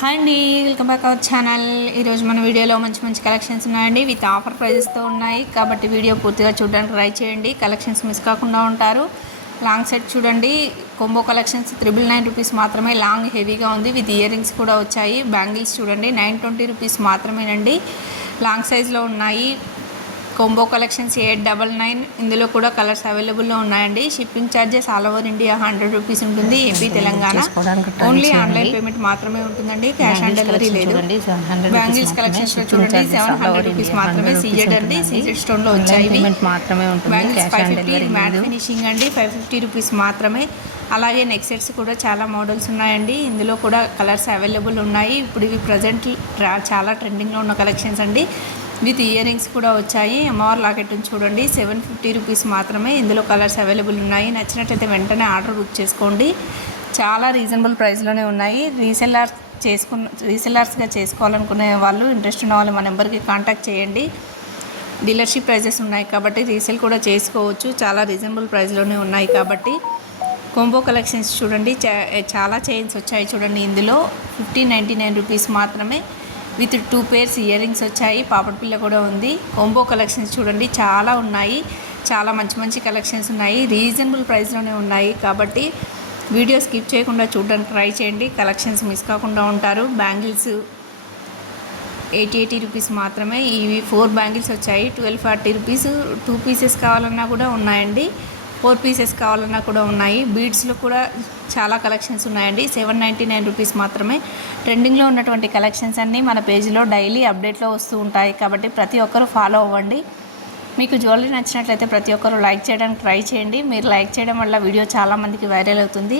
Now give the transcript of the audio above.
Hi అండి welcome back our channel. ఈరోజు మన వీడియోలో మంచి మంచి కలెక్షన్స్ ఉన్నాయండి. విత్ ఆఫర్ ప్రైజెస్తో ఉన్నాయి. కాబట్టి వీడియో పూర్తిగా చూడడానికి ట్రై చేయండి. కలెక్షన్స్ మిస్ కాకుండా ఉంటారు. లాంగ్ సెట్ చూడండి. Combo collections triple nine rupees మాత్రమే. లాంగ్ హెవీగా ఉంది. విత్ ఇయర్ రింగ్స్ కూడా వచ్చాయి. బ్యాంగిల్స్ చూడండి. నైన్ ట్వంటీ రూపీస్ మాత్రమేనండి. లాంగ్ సైజ్లో ఉన్నాయి. Combo collections eight double nine ఇందులో కూడా కలర్స్ అవైలబుల్లో ఉన్నాయండి. Shipping charges all over India hundred rupees ఉంటుంది. AP Telangana only. Online payment మాత్రమే ఉంటుందండి. క్యాష్ ఆన్ డెలివరీ లేదు. చూడండి, 700 బ్యాంగిల్స్ కలెక్షన్స్లో. చూడండి. సెవెన్ హండ్రెడ్ రూపీస్ మాత్రమే 100 సీజెడ్ అండి. సీజెడ్ స్టోన్లో వచ్చాయి. మాత్రమే ఉంటుంది. Bangles five fifty matt finishing అండి. ఫైవ్ ఫిఫ్టీ రూపీస్ మాత్రమే. అలాగే నెక్ సెట్స్ కూడా చాలా మోడల్స్ ఉన్నాయండి. ఇందులో కూడా కలర్స్ అవైలబుల్ ఉన్నాయి. ఇప్పుడు ఇవి ప్రజెంట్ చాలా ట్రెండింగ్లో ఉన్న కలెక్షన్స్ అండి. విత్ ఇయర్ రింగ్స్ కూడా వచ్చాయి. ఎంఆర్ లాకెట్ చూడండి. సెవెన్ ఫిఫ్టీ రూపీస్ మాత్రమే ఇందులో కలర్స్ అవైలబుల్ ఉన్నాయి. నచ్చినట్లయితే వెంటనే ఆర్డర్ బుక్ చేసుకోండి. చాలా రీజనబుల్ ప్రైస్లోనే ఉన్నాయి. రీసెల్లర్స్ చేసుకున్న రీసెల్లర్స్గా చేసుకోవాలనుకునే వాళ్ళు ఇంట్రెస్ట్ ఉన్న వాళ్ళు మా నెంబర్కి కాంటాక్ట్ చేయండి. డీలర్షిప్ ప్రైజెస్ ఉన్నాయి కాబట్టి రీసేల్ కూడా చేసుకోవచ్చు. చాలా రీజనబుల్ ప్రైస్లోనే ఉన్నాయి కాబట్టి. కొంబో కలెక్షన్స్ చూడండి. చాలా చైన్స్ వచ్చాయి చూడండి ఇందులో. ఫిఫ్టీ నైంటీ నైన్ రూపీస్ మాత్రమే with two pairs ear rings వచ్చాయి. పాపడ పిల్ల కూడా ఉంది. కొంబో కలెక్షన్స్ చూడండి. చాలా ఉన్నాయి. చాలా మంచి మంచి కలెక్షన్స్ ఉన్నాయి. రీజనబుల్ ప్రైస్లోనే ఉన్నాయి కాబట్టి వీడియో స్కిప్ చేయకుండా చూడడానికి ట్రై చేయండి. కలెక్షన్స్ మిస్ కాకుండా ఉంటారు. బ్యాంగిల్స్ ఎయిటీ ఎయిటీ రూపీస్ మాత్రమే. ఇవి ఫోర్ బ్యాంగిల్స్ వచ్చాయి. Twelve forty rupees. Two pieces కావాలన్నా కూడా ఉన్నాయండి. ఫోర్ పీసెస్ కావాలన్నా కూడా ఉన్నాయి. బీడ్స్లో కూడా చాలా కలెక్షన్స్ ఉన్నాయండి. సెవెన్ నైంటీ నైన్ రూపీస్ మాత్రమే. ట్రెండింగ్లో ఉన్నటువంటి కలెక్షన్స్ అన్నీ మన పేజీలో డైలీ అప్డేట్లో వస్తూ ఉంటాయి. కాబట్టి ప్రతి ఒక్కరూ ఫాలో అవ్వండి. మీకు జ్యువెలరీ నచ్చినట్లయితే ప్రతి ఒక్కరూ లైక్ చేయడానికి ట్రై చేయండి. మీరు లైక్ చేయడం వల్ల వీడియో చాలామందికి వైరల్ అవుతుంది.